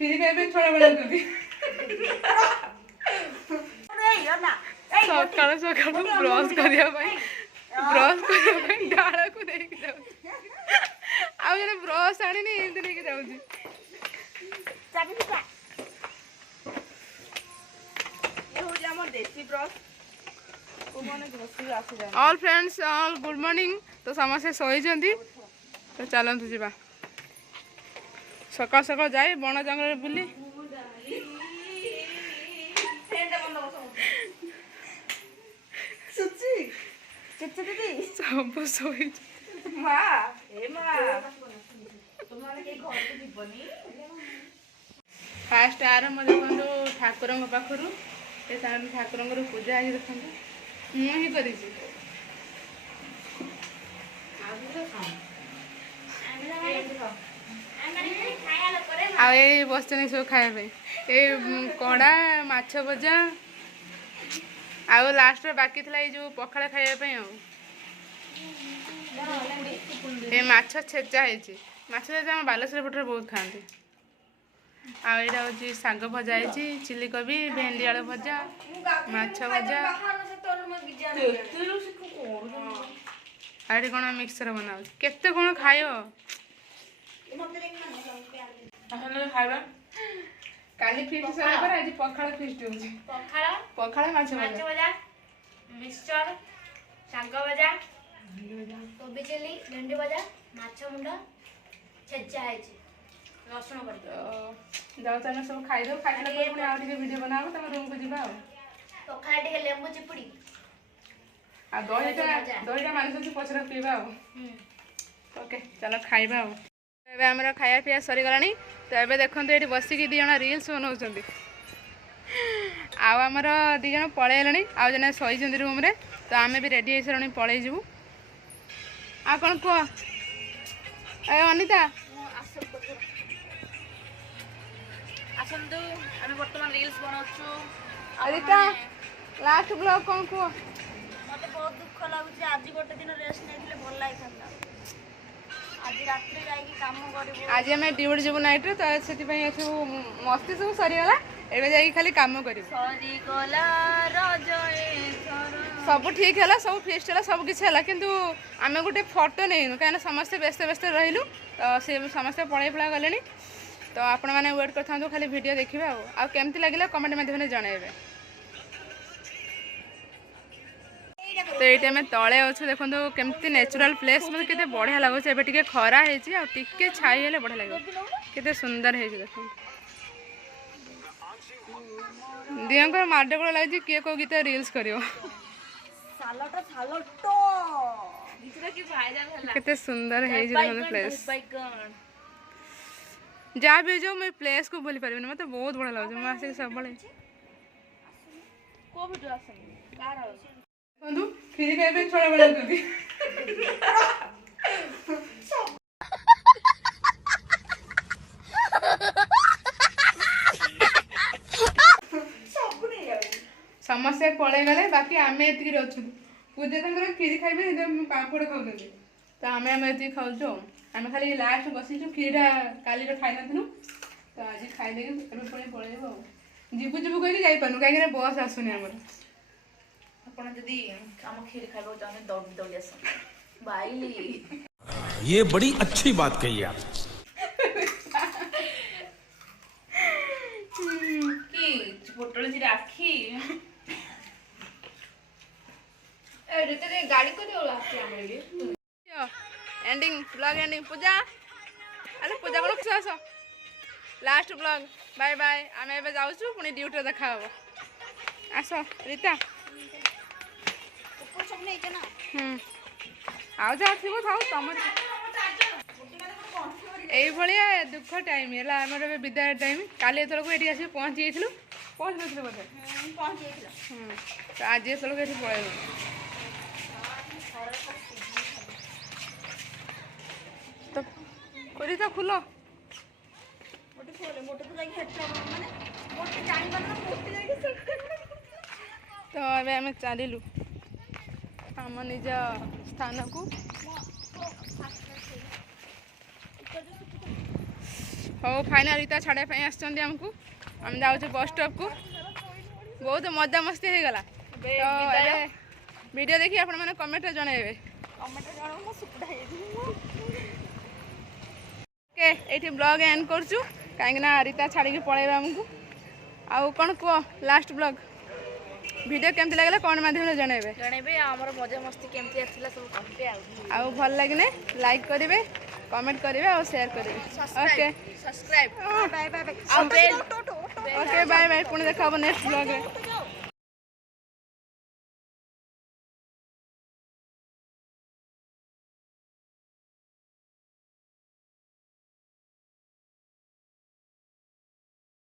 फिर कहीं छोड़ा बड़ा कर दी सकाल सकाल ब्रश करने ब्रश करने डाला को लेके जाऊँ आ जने ब्रश आनी नहीं एंत लेके जाऊँ all friends all good morning तो समस्ते शोई तो चलतु जा सकाल सकाल जाए बण जंगल बुली सब शोई फास्ट आरंभ देखो ठाकुर पाखर ठाकुर पूजा है देखो मुझे कर बस सब खायापी कड़ा माछ भजा आउ लास्ट बाकी थी जो पखाड़ खायापी माछ छेचा है माछ छेचा आम बालेश्वर पटर बहुत खाते आईटा हूँ शाग भजा है चिली कोबी भेंडी आलू भजा माछ भजा आठ कौन मिक्सचर बनाऊ केते कौन खाय खाଇବା काली फिस्ट सारा पर आज पखाड़ फिस्ट होची पखाड़ माछ भजा मिक्सचर शाग भजा कोबी चिली भेंडी भजा माछ मुंडा छेचा है रसुण कर जाओ चलो सब खाई दो खाइला पर पुणी आउटे वीडियो बनाबो तम रूम को जिबा पखाड़ टिके लेंबू चिपुड़ी आ दहीटा माने से पछरा पीबा ओके चलो खाइबा एबे हमरा खाया पिया सरी गलानी तो एबे देखंतु एठी बसिकी दी जण रील्स बनाउछंती आमर दी जण पळेलानी आ जने सही रूम रे तो आमे भी रेडी हे सरणी पळै जिवु आ कोन को ए अनिता आसंतु आमे वर्तमान रील्स बनाउछु अनिता लास्ट ब्लॉग कोन को मते बहुत दुख लागुछि आज गोटे दिन रेस्ट नेथिले भल लाग थांता आज रात्रि जाई काम करबो आज हमें ड्यूटी जीव नाइट रे तो सेति पई अछु मस्ती सब सरी गला एबे जाई खाली काम करबो सरी गला रजए थर सब ठीक है सब फेस्ट है सब किसी है किंतु आम गोटे फोटो नहीं कहीं समस्ते व्यस्त व्यस्त रही तो सी समस्ते पढ़ाई पढ़ा गले तो आपण मैंने वेट कर था खाली वीडियो देखिए आमती लगे कमेंट माध्यम जनइबे तो ये आम तले अच्छे देखो केमती नेचुरल प्लेस मतलब केते बढ़िया लगुच ए खरा है टिके छाई हेले बढ़िया लगे केते सुंदर है देखो दियंकर मार्डे गोड़ लगे किए को गीत रील्स करियो केते सुंदर है प्लेस जहाँ भी जो मैं प्लेस को बोली पारिबे मत बहुत बढ़िया लगे मुझे सब बंधु फिर कहीं छोड़ा बड़ा कर दी समस्या पड़े गले बाकी आम एति अच्छु पूजा तक खीरी खाइबे पापड़ खाऊ तो आम ये खाऊ आम खाली लास्ट बसीचु खीरीटा काली खाई नथिलु तो आज खाईदे पुणी पलैबू जीवु जीवु कहीं जापारू कहीं बस आसुनी आमर आपण जदी हम खीर खाइबो चाहे दौड़ दौड़ आस बाई ये बड़ी अच्छी बात कही आप की पोटल जी राखी ए रे गाड़ी को देला आके हमरे लिए एंडिंग ब्लॉग एंडिंग पूजा अरे पूजा को आस लास्ट ब्लॉग बाय बाय आम ए जाऊँ पुणी ड्यूटी देखा हम आस रीता आउ जहाँ थी था तुम ये दुख टाइम है आमर विदाय टाइम काली एतक ये आस पहुँची जाइलु पहुँच न बोधे तो आज एतक ये पलैब तो रीता खुल तो अबे आम चलू आम निज स्थान को ହଉ ଫାଇନାଲ ରୀତା ଛାଡ଼ିବା ପାଇଁ ଆସିଛନ୍ତି ଆମକୁ। ଆମେ ଯାଉଛୁ ବସ୍ ଷ୍ଟପକୁ। ବହୁତ ମଜାମସ୍ତି ହେଇଗଲା। ତ ଏବେ ଭିଡ଼ିଓ ଦେଖି ଆପଣମାନେ କମେଣ୍ଟରେ ଜଣାଇବେ। ଓକେ ଏଇଠି ବ୍ଲଗ୍ ଏଣ୍ଡ କରୁଛୁ କାହିଁକିନା ରୀତା ଛାଡ଼ିକି ପଳେଇବା ଆମକୁ। ଆଉ କ'ଣ କୁହ ଲାଷ୍ଟ ବ୍ଲଗ୍ ଭିଡ଼ିଓ କେମିତି ଲାଗିଲା କମେଣ୍ଟ ମାଧ୍ୟମରେ ଜଣାଇବେ। ଆମର ମଜାମସ୍ତି କେମିତି ଆସିଲା ସବୁ କହିବେ ଆଉ ଭଲ ଲାଗିଲେ ଲାଇକ୍ କରିବେ, କମେଣ୍ଟ କରିବେ ଆଉ ସେୟାର କରିବେ। Okay subscribe okay bye bye. ପୁଣି ଦେଖା ହବ ନେକ୍ସଟ ବ୍ଲଗ୍ରେ।